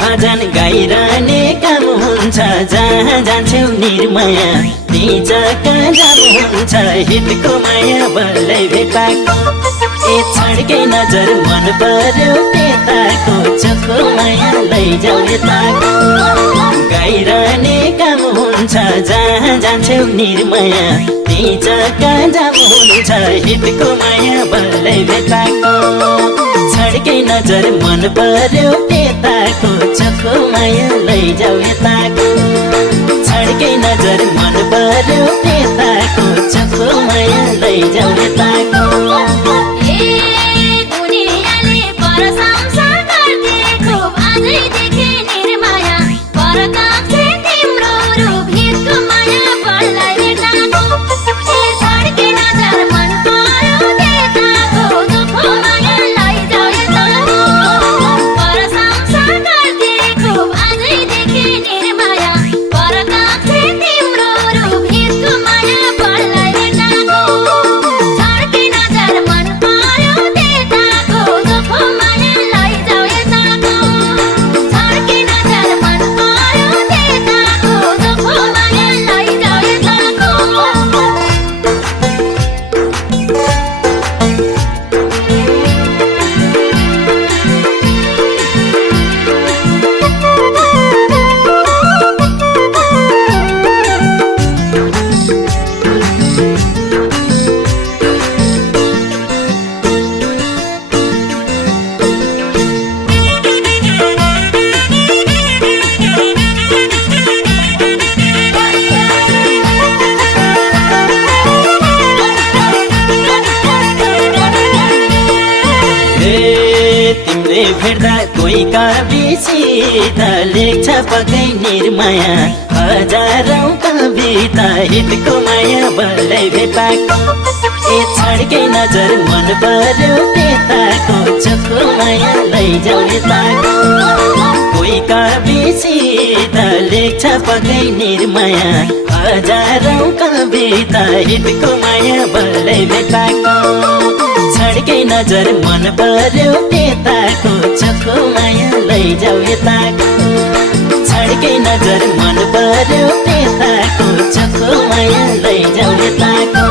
भजन गाइरहने काम हुन्छ जहाँ जान्छौ निर्माया निजका जाम हुन्छ हितको माया बल्लै भेटाको ए छड्के नजर मन पर्यो त्यताको चोखो माया लैजाऊ यताको गाइरहने काम हुन्छ जहाँ जान्छौ निर्माया निजका जाम हुन्छ हितको माया बल्लै भेटाको छड्के नजर मन पर्यो त्यताको चोखो माया लैजाऊ यताको छड्के नजर मन पर्यो त्यताको चोखो माया लैजाऊ यताको तिमीले भेट्दा कोही कविता लेख्छ पक्कै निर्माया हजारौं कविता हितको माया बल्लै भेटाको ए छड्के नजर मन पर्यो त्यताको चोखो माया लैजाऊ यताको कोही कविता लेख्छ पक्कै निर्माया हजारौं कविता हितको माया बल्लै भेटाको छड्के नजर मन पर्यो त्यताको चोखो माया लैजाऊ यताको छड्के नजर मन पर्यो त्यताको चोखो माया लैजाऊ यताको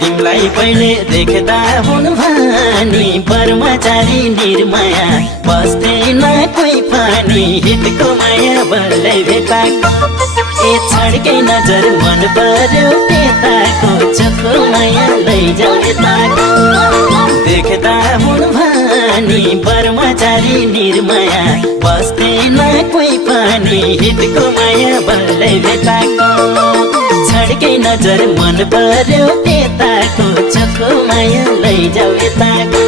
तिमीलाई पहिले देख्दा हुन भानी ब्रह्मचारी निर्माया बस्दैन कोही पानी हितको माया बल्लै भेटाको ए छड्के नजर मन पर्यो त्यताको चोखो माया लैजाऊ यताको देख्दा हुन भानी ब्रह्मचारी निर्माया बस्दैन कोही पानी हितको माया बल्लै भेटाको छड्के नजर मन पर्यो त्यताको चोखो माया लैजाऊ यताको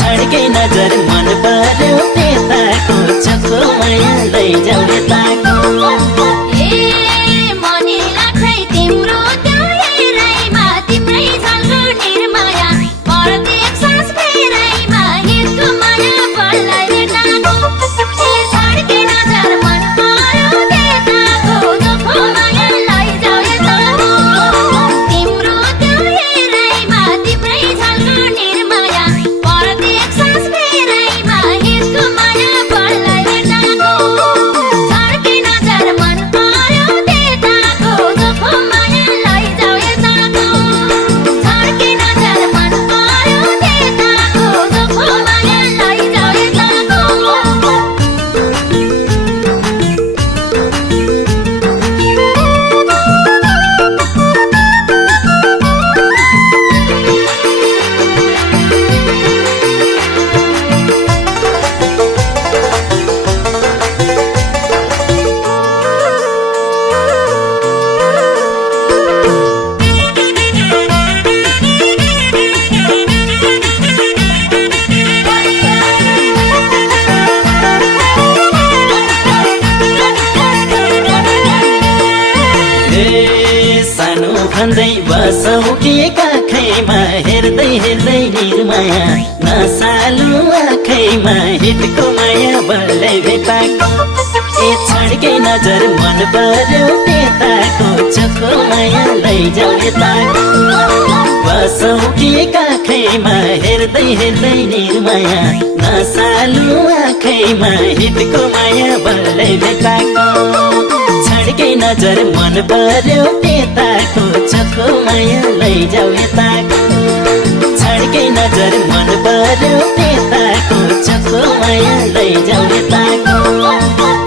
छड्के नजर मन पर्यो त्यताको चोखो माया लैजाऊ यताको Sanspeira सानो भन्दै बसौ कि काखैमा हेर्दै हेर्दै निर्माया नसालु आँखैमा हितको माया बल्लै भेटाको ए छड्के नजर मन पर्यो त्यताको चोखो माया लैजाऊ यताको बसौ कि काखैमा हेर्दै हेर्दै निर्माया नसालु आँखैमा हितको माया बल्लै भेटाको छड्के नजर मन पर्यो त्यताको चोखो माया लैजाऊ यताको छड्के नजर मन पर्यो त्यताको चोखो माया लैजाऊ यताको